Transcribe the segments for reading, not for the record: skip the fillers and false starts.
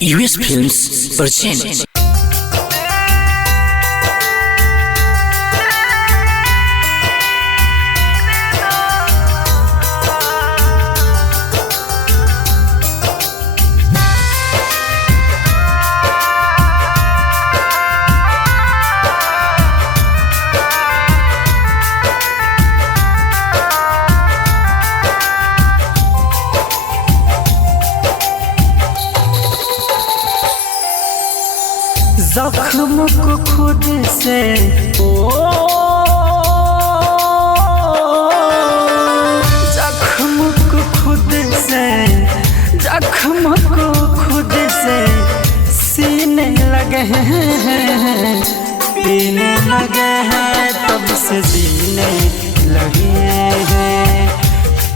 US Films present. जख्म को खुद से जख्म को खुद से सीने लगे हैं, पीने लगे हैं, तब से जीने लगे हैं,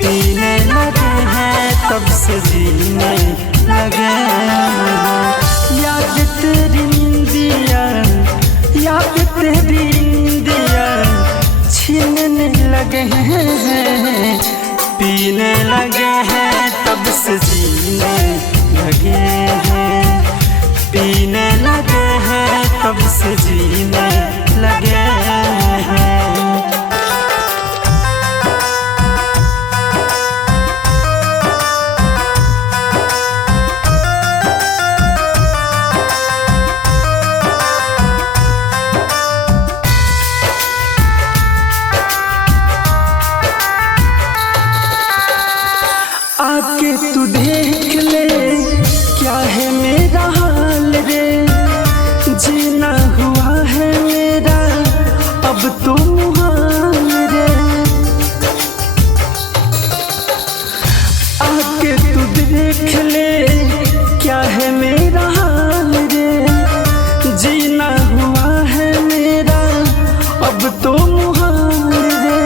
पीने लगे हैं, तब से जीने लगे हैं। याद तेरी याद तेरी इंदिया छीनने लगे हैं, पीने लगे हैं, तब से जीने लगे हैं, पीने लगे हैं, तब से जीने लगे हैं। आके तू देख ले क्या है मेरा हाल रे, जीना हुआ है मेरा अब तो मुहाल रे। आके तू देख ले क्या है मेरा हाल रे, जीना हुआ है मेरा अब तो मुहाल रे,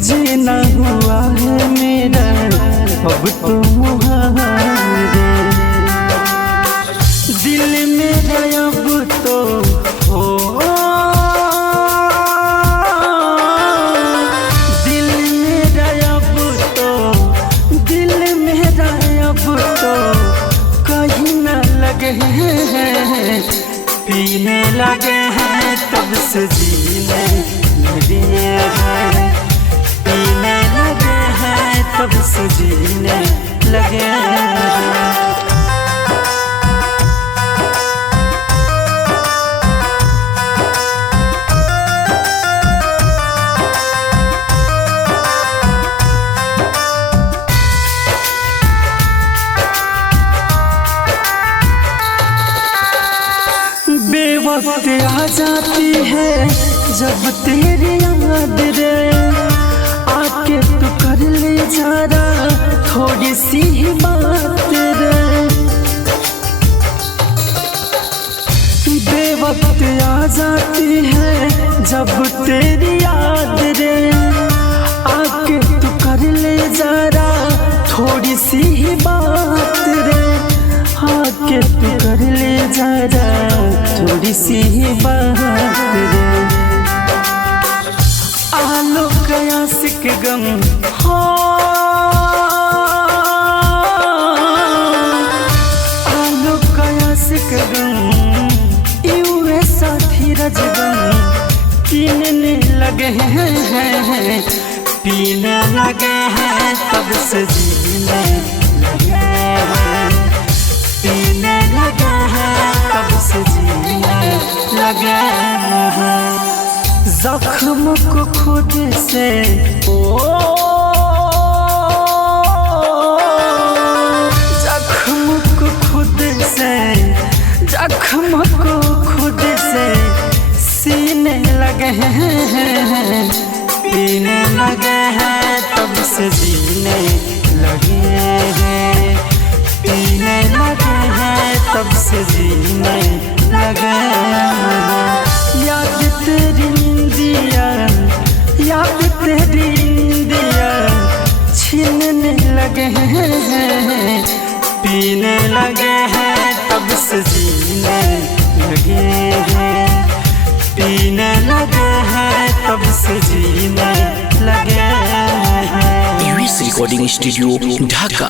जीना हुआ है मेरा अब तो मुहाल रे। दिल मेरा अब तो दिल मेरा अब तो कहीं न लगे हैं, पीने लगे हैं, तब से जीने लगे हैं, पीने लगे हैं, तब से जीने लगे हैं। बेवक्त आ जाती है जब तेरी याद रे, आके तू कर ले जरा थोड़ी सी बात रे। बेवक्त आ जाती है जब तेरी याद रे, आके तू कर ले जरा थोड़ी सी बात रे, आके तू कर ले जरा थोड़ी सी बात रे। आलोक आशिक गम हो, आलोक आशिक गम, यूं साथी रजगम, पीने लगे हैं, पीने लगे हैं, तब से जीने लगे हैं, पीने लगे हैं, तब से जीने लगे हैं। जख्म को खुद से जख्म को खुद से सीने लगे हैं, पीने लगे हैं, तब से जीने लगे हैं, पीने लगे हैं, तब से जीने लगे हैं। याद तेरी याद तेरी इंदिया छीनने लगे हैं, पीने लगे हैं, तब से जीने लगे हैं, पीने लगे हैं, तब से जीने लगे हैं। US Recording Studio, Dhaka।